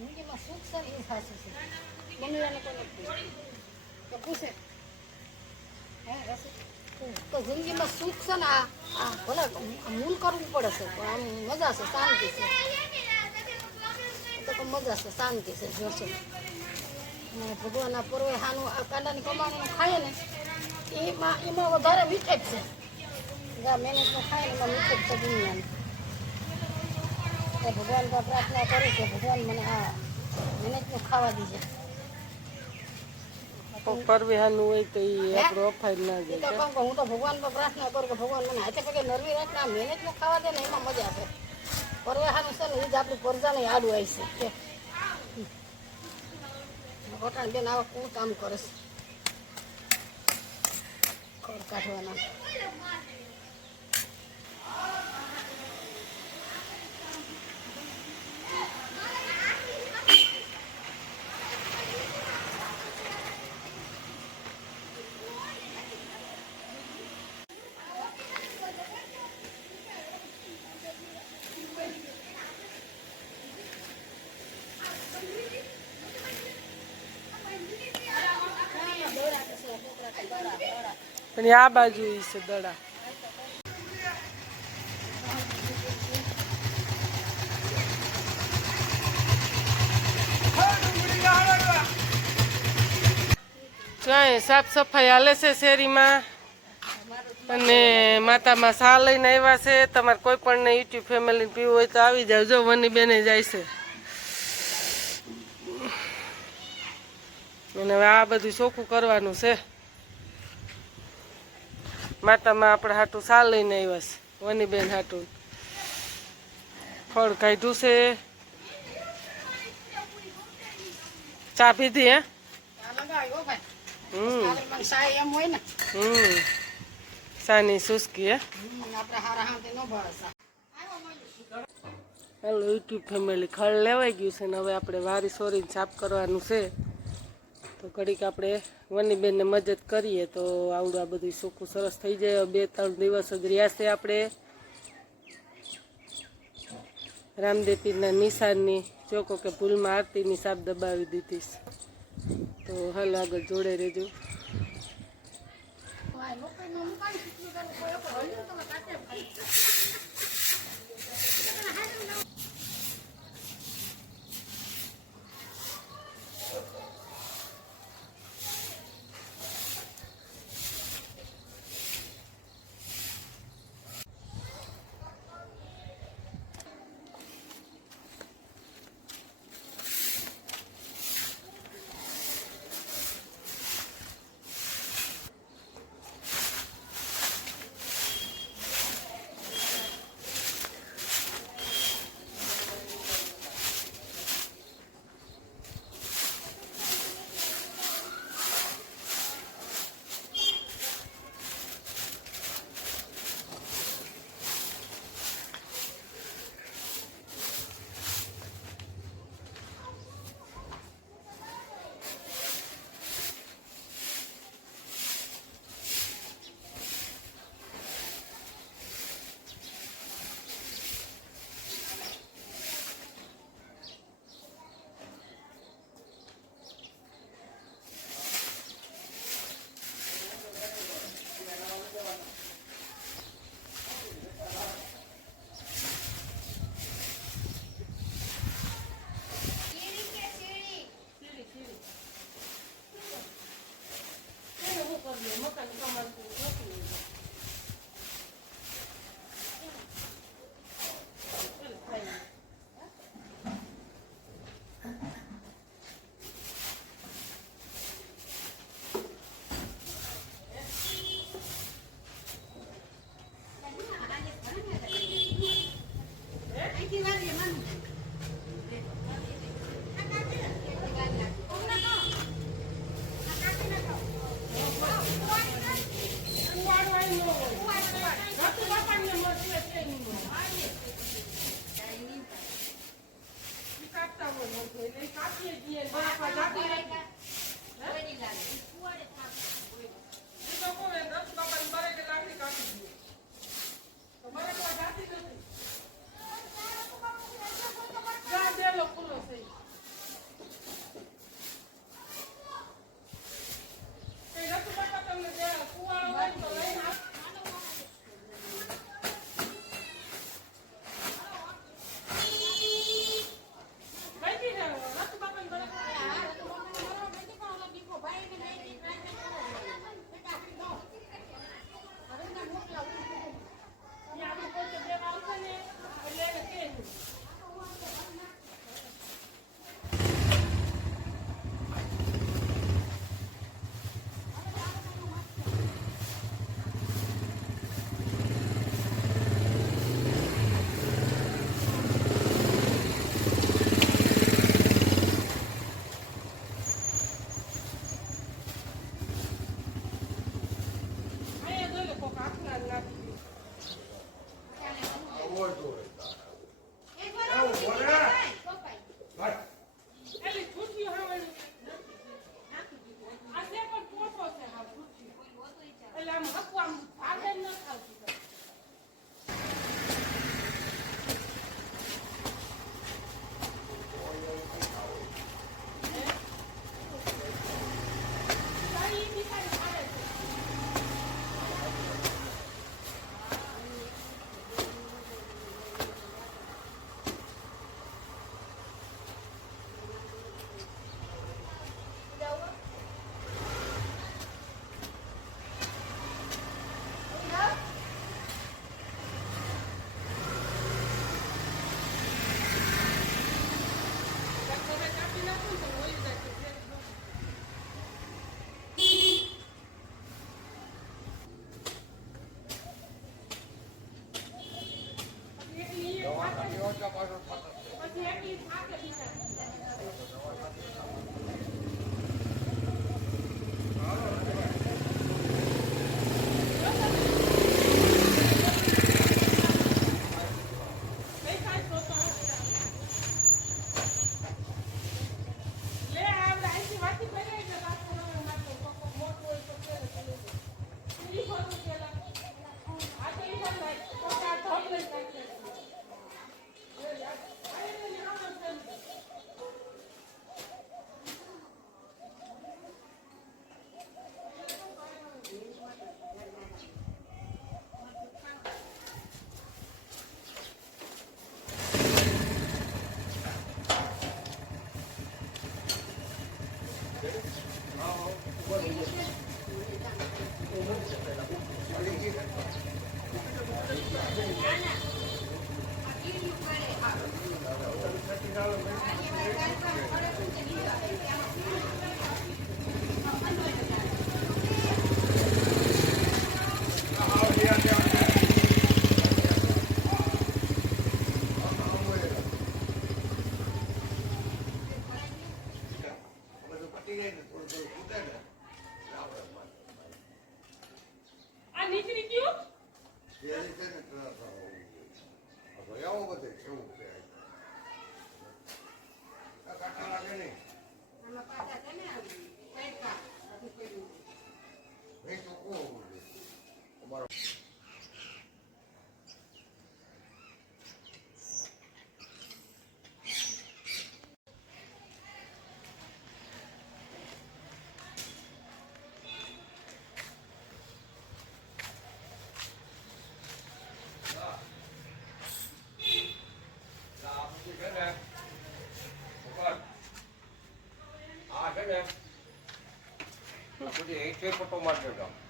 જિંદગીમાં સુખ છે ને એ સાચું છે. મમ્મીને કોઈ તો પૂછે હે તો જિંદગીમાં સુખ છે ને આ ભલે મૂલ કરવું પડે છે પણ આમ મજા છે, શાંતિ છે. તો મજા છે, શાંતિ છે જોશો. ને ભગવાનના પૂર્વે હાનું આ કાંડાની કમાણીનું ખાઈએ ને એમાં વધારે મીઠેજ છે. જ્યાં મહેનતનું ખાય ને એમાં મીઠેજ છે દુનિયાની. તો ભગવાન પર પ્રાર્થના કરું કે ભગવાન મને આ મહેનતનું ખાવા દીજે. પરવેહાનું હોય તો એ આપણો અફાઈ ના જાય. હું તો ભગવાન પર પ્રાર્થના કરું કે ભગવાન મને હાથે પગે નરવી રાખને આ મહેનતનું ખાવા દે ને એમાં મજા છે. પરવેહાનું છે ને એ જ આપણી પરજાને આડું આવી છે. વટાણ બેન આવા કોણ કામ કરે છે ખડ કાઢવાના. પણ આ બાજુ છે દડા. ક્યાંય સાફ સફાઈ હાલે છે શેરીમાં અને માતામાં સા લઈને આવ્યા છે. તમારે કોઈ પણ ને યુટ્યુબ ફેમિલી પીવું હોય તો આવી જાવ. જો વની બેને જાય છે અને હવે આ બધું ચોખ્ખું કરવાનું છે. માતામાં આપણે હાટું સા લઈને આવ્યા છે. વની બેન હાટું ફળ કાઢ્યું છે. ચા પીધી હે? સાની સુસ્કી હે. હેલો યુટ્યુબ ફેમિલી, ખળ લેવાઈ ગયું છે ને હવે આપણે વારી સોરીને સાફ કરવાનું છે. તો ઘડીક આપણે વનીબેનને મદદ કરીએ તો આવડું આ બધું ચોખ્ખું સરસ થઈ જાય. 2-3 દિવસ જ રહ્યા છે આપણે રામદેવપીરના નિશાનની ચોખ્ખો કે ભૂલમાં આરતીની સાપ દબાવી દીધી. તો હાલ આગળ જોડે રહેજો.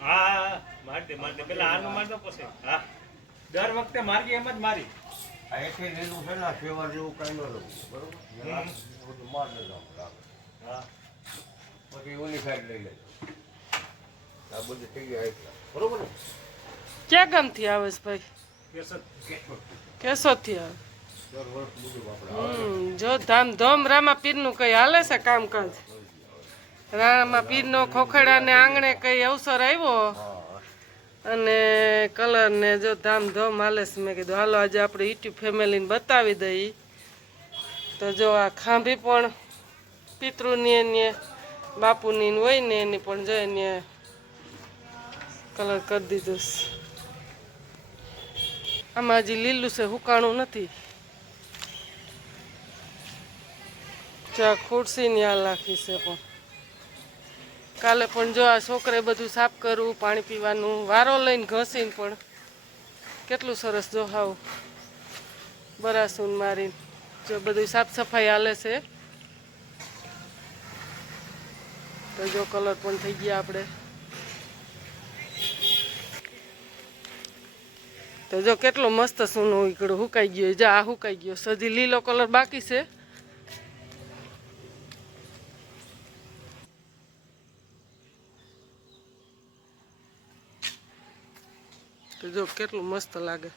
હા મારતે પેલા આનું મારતો પછી હા દર વખતે મારી એમ જ મારી લીલું છે ને સેવા જેવું કઈ ન રહું બરોબર માર લેજો હા પછી ઓલી સાઈડ લઈ લેજો આ બધું થઈ ગયા બરોબર ને ક્યાં ગામથી આવેશ ભાઈ? કેસર કેશોદથી આવે. દર વર્ષ બધું આપણે જો ધામધોમ રામાપીરનું કઈ હાલે છે કામકાજ? રામાપીરનો ખોખડાને આંગણે કઈ અવસર આવ્યો અને કલર ને જો ધામધોમ હાલે છે. મેં કીધું હાલો આજે આપણે યુટ્યુબ ફેમિલીને બતાવી દઈએ. તો જો આ ખાંભી પણ પિતૃની એને બાપુની હોય ને એની પણ જો એને કલર કરી દીધું છે. આમાં હજી લીલું છે, હુકાણું નથી. ચા ખુરશીની આ લાખી છે પણ કાલે પણ જો આ છોકરે બધું સાફ કરવું, પાણી પીવાનું, વારો લઈને ઘસીને પણ કેટલું સરસ જો હાવ બરાસુન મારીને જો બધું સાફ સફાઈ હાલે છે. તો જો કલર પણ થઈ ગયા આપણે. તો જો કેટલો મસ્ત સૂનો ઉકળો હુકાઈ ગયો. જા આ હુકાઈ ગયો, સજી લીલો કલર બાકી છે. તો જો કેટલું મસ્ત લાગે.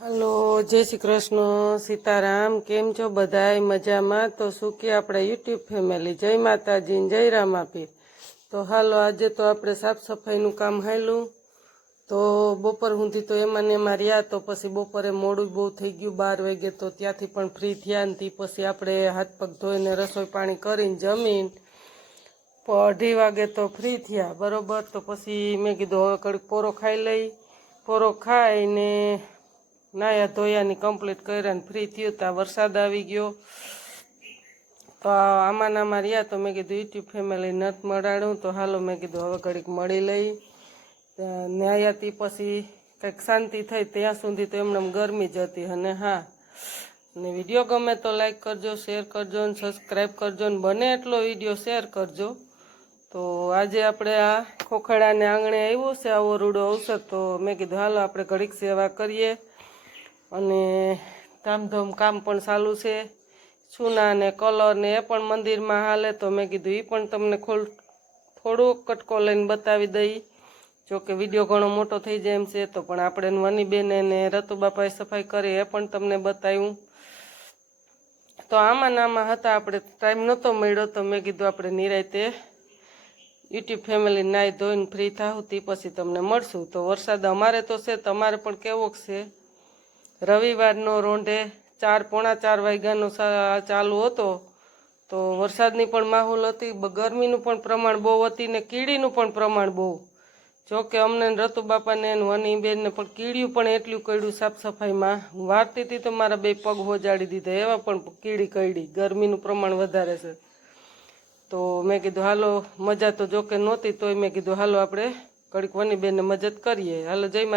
હલો, જય શ્રી કૃષ્ણ, સીતારામ. કેમ છો બધાય? મજામાં? તો શું કે આપણે યુટ્યુબ ફેમિલી, જય માતાજી, જય રામાપીર. તો હાલો આજે તો આપણે સાફ સફાઈનું કામ હાલ્યું. તો બપોર સુધી તો એમાં ને એમાં રહ્યા. તો પછી બપોરે મોડું બહુ થઈ ગયું, 12 વાગે. તો ત્યાંથી પણ ફ્રી થયા ને પછી આપણે હાથ પગ ધોઈને રસોઈ પાણી કરીને જમીન 2:30 વાગે તો ફ્રી થયા બરોબર. તો પછી મેં કીધું હવે કડીક પોરો ખાઈ લઈ. પોરો ખાઈને નાયા ધોયાની કમ્પ્લીટ કર્યા ને ફ્રી થયું. ત્યાં વરસાદ આવી ગયો. તો આમાં રહ્યા. તો મેં કીધું યુટ્યુબ ફેમિલી નથી મળાડું. તો હાલો મેં કીધું હવે ઘડીક મળી લઈ. ન્યાયાથી પછી કંઈક શાંતિ થઈ. ત્યાં સુધી તો એમને ગરમી જ હતી. અને હા, ને વિડીયો ગમે તો લાઈક કરજો, શેર કરજો ને સબસ્ક્રાઈબ કરજો ને બને એટલો વિડીયો શેર કરજો. તો આજે આપણે આ ખોખડાને આંગણે આવ્યો છે આવો રૂડો અવસર. તો મેં કીધું હાલો આપણે ઘડીક સેવા કરીએ. અને ધામધોમ કામ પણ ચાલુ છે. ચૂના ને કલર ને એ પણ મંદિરમાં હાલે, તો મેં કીધું એ પણ તમને થોડો કટકો લઈને બતાવી દઈ. જોકે વિડીયો ઘણો મોટો થઈ જાય એમ છે, તો પણ આપણે વનીબેન અને રતુબાપાએ સફાઈ કરી એ પણ તમને બતાવ્યું. તો આમાં ને આમાં હતા, આપણે ટાઈમ નહોતો મળ્યો, તો મેં કીધું આપણે નિરાંતે યુટ્યુબ ફેમિલી નાહી ધોઈને ફ્રી થાવું તે પછી તમને મળશું. તો વરસાદ અમારે તો છે, તમારે પણ કેવો છે? રવિવારનો રોંઢે 4-4:45 વાગ્યાનો ચાલુ હતો, તો વરસાદની પણ માહોલ હતી, ગરમીનું પણ પ્રમાણ બહુ હતી ને કીડીનું પણ પ્રમાણ બહુ. જોકે અમને રતુબાપાને વનીબેનને પણ કીડીયું પણ એટલું કર્યું સાફ સફાઈમાં. વારતી હતી તો મારા 2 પગ હોજાડી દીધા, એવા પણ કીડી કરડી. ગરમીનું પ્રમાણ વધારે છે. તો મેં કીધું હાલો, મજા તો જોકે નહોતી, તોય મેં કીધું હાલો આપણે ઘડીક વનીબેનને મદદ કરીએ. હાલો, જય મા.